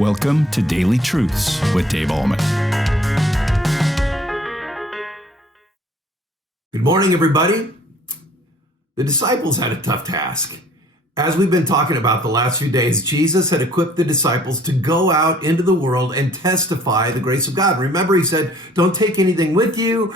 Welcome to Daily Truths with Dave Ahlman. Good morning, everybody. The disciples had a tough task. As we've been talking about the last few days, Jesus had equipped the disciples to go out into the world and testify the grace of God. Remember, he said, don't take anything with you.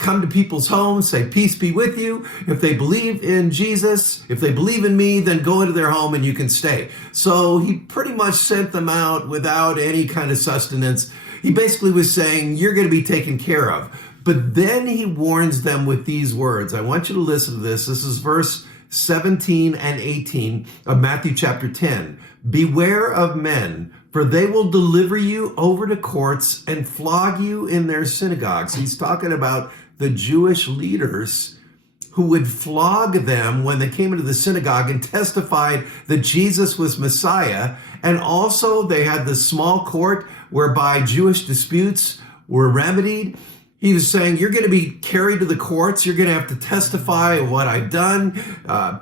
Come to people's homes, say, peace be with you. If they believe in Jesus, if they believe in me, then go into their home and you can stay. So he pretty much sent them out without any kind of sustenance. He basically was saying, you're going to be taken care of. But then he warns them with these words. I want you to listen to this. This is verse 17 and 18 of Matthew chapter 10. Beware of men, for they will deliver you over to courts and flog you in their synagogues. He's talking about the Jewish leaders who would flog them when they came into the synagogue and testified that Jesus was Messiah. And also they had the small court whereby Jewish disputes were remedied. He was saying, you're going to be carried to the courts. You're going to have to testify what I've done.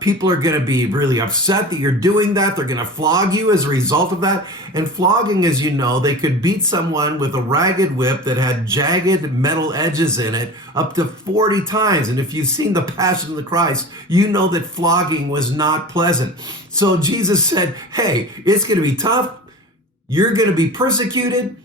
People are going to be really upset that you're doing that. They're going to flog you as a result of that. And flogging, as you know, they could beat someone with a ragged whip that had jagged metal edges in it up to 40 times. And if you've seen The Passion of the Christ, you know that flogging was not pleasant. So Jesus said, hey, it's going to be tough. You're going to be persecuted.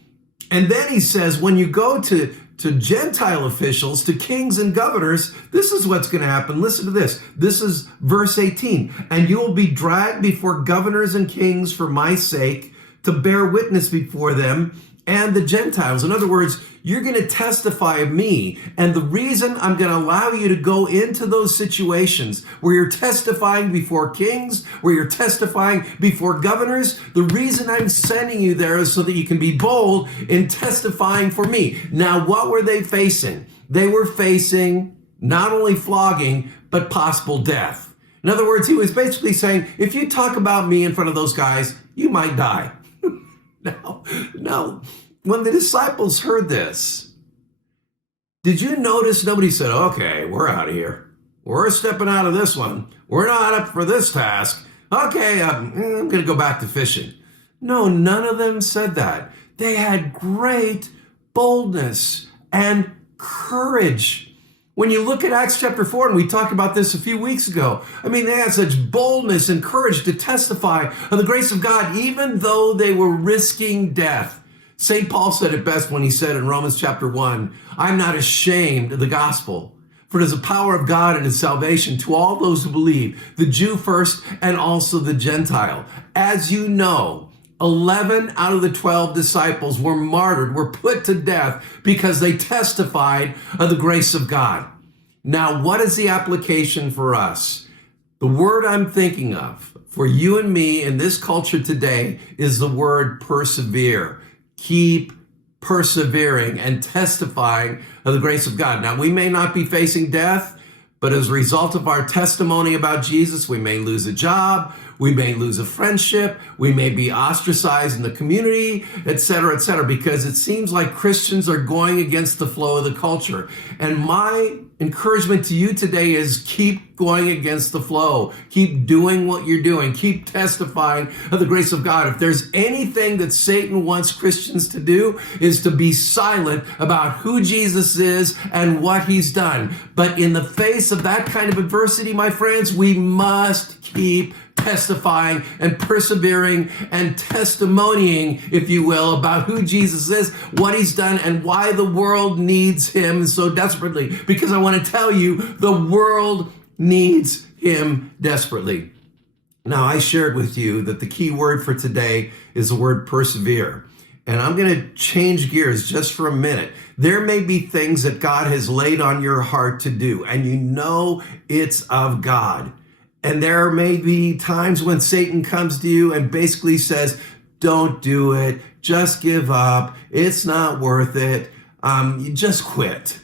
And then he says, when you go to Gentile officials, to kings and governors, this is what's going to happen. Listen to this. This is verse 18. And you will be dragged before governors and kings for my sake to bear witness before them and the Gentiles. In other words, you're going to testify of me. And the reason I'm going to allow you to go into those situations where you're testifying before kings, where you're testifying before governors, the reason I'm sending you there is so that you can be bold in testifying for me. Now, what were they facing? They were facing not only flogging, but possible death. In other words, he was basically saying, if you talk about me in front of those guys, you might die. Now, when the disciples heard this, did you notice nobody said, okay, we're out of here. We're stepping out of this one. We're not up for this task. Okay, I'm going to go back to fishing. No, none of them said that. They had great boldness and courage. When you look at Acts chapter 4, and we talked about this a few weeks ago, I mean, they had such boldness and courage to testify of the grace of God, even though they were risking death. St. Paul said it best when he said in Romans chapter 1, I'm not ashamed of the gospel, for it is the power of God and his salvation to all those who believe, the Jew first and also the Gentile. As you know, 11 out of the 12 disciples were martyred, were put to death because they testified of the grace of God. Now, what is the application for us? The word I'm thinking of for you and me in this culture today is the word persevere. Keep persevering and testifying of the grace of God. Now, we may not be facing death, but as a result of our testimony about Jesus, we may lose a job, we may lose a friendship, we may be ostracized in the community, et cetera, because it seems like Christians are going against the flow of the culture. And my encouragement to you today is keep going against the flow. Keep doing what you're doing. Keep testifying of the grace of God. If there's anything that Satan wants Christians to do, is to be silent about who Jesus is and what he's done. But in the face of that kind of adversity, my friends, we must keep testifying and persevering and testimonying, if you will, about who Jesus is, what he's done, and why the world needs him so desperately. Because I want to tell you, the world needs him desperately. Now, I shared with you that the key word for today is the word persevere. And I'm going to change gears just for a minute. There may be things that God has laid on your heart to do, and you know it's of God. And there may be times when Satan comes to you and basically says, don't do it, just give up, it's not worth it, you just quit.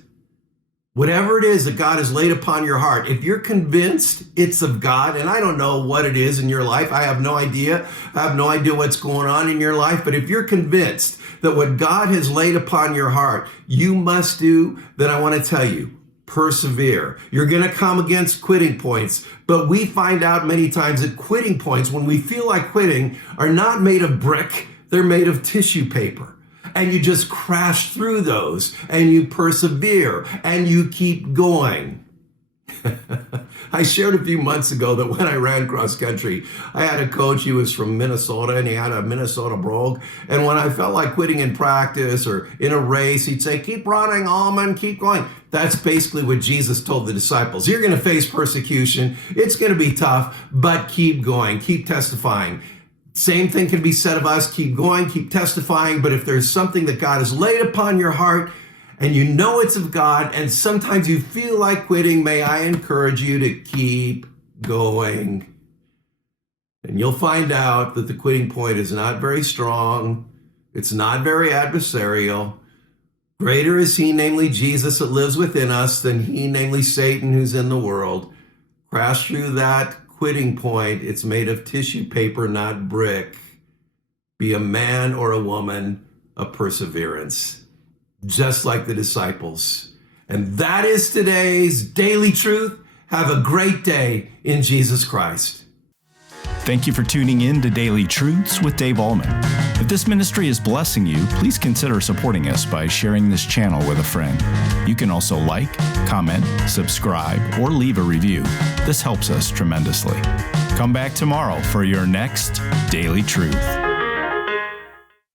Whatever it is that God has laid upon your heart, if you're convinced it's of God, and I don't know what it is in your life, I have no idea what's going on in your life, but if you're convinced that what God has laid upon your heart, you must do, then I want to tell you, persevere. You're going to come against quitting points, but we find out many times that quitting points, when we feel like quitting, are not made of brick. They're made of tissue paper. And you just crash through those and you persevere and you keep going. I shared a few months ago that when I ran cross country, I had a coach. He was from Minnesota and he had a Minnesota brogue. And when I felt like quitting in practice or in a race, he'd say, keep running, Ahlman, keep going. That's basically what Jesus told the disciples. You're going to face persecution. It's going to be tough, but keep going, keep testifying. Same thing can be said of us. Keep going, keep testifying. But if there's something that God has laid upon your heart, and you know it's of God, and sometimes you feel like quitting, may I encourage you to keep going. And you'll find out that the quitting point is not very strong. It's not very adversarial. Greater is he, namely Jesus, that lives within us, than he, namely Satan, who's in the world. Crash through that quitting point. It's made of tissue paper, not brick. Be a man or a woman of perseverance, just like the disciples. And that is today's Daily Truth. Have a great day in Jesus Christ. Thank you for tuning in to Daily Truths with Dave Ahlman. If this ministry is blessing you, please consider supporting us by sharing this channel with a friend. You can also like, comment, subscribe, or leave a review. This helps us tremendously. Come back tomorrow for your next Daily Truth.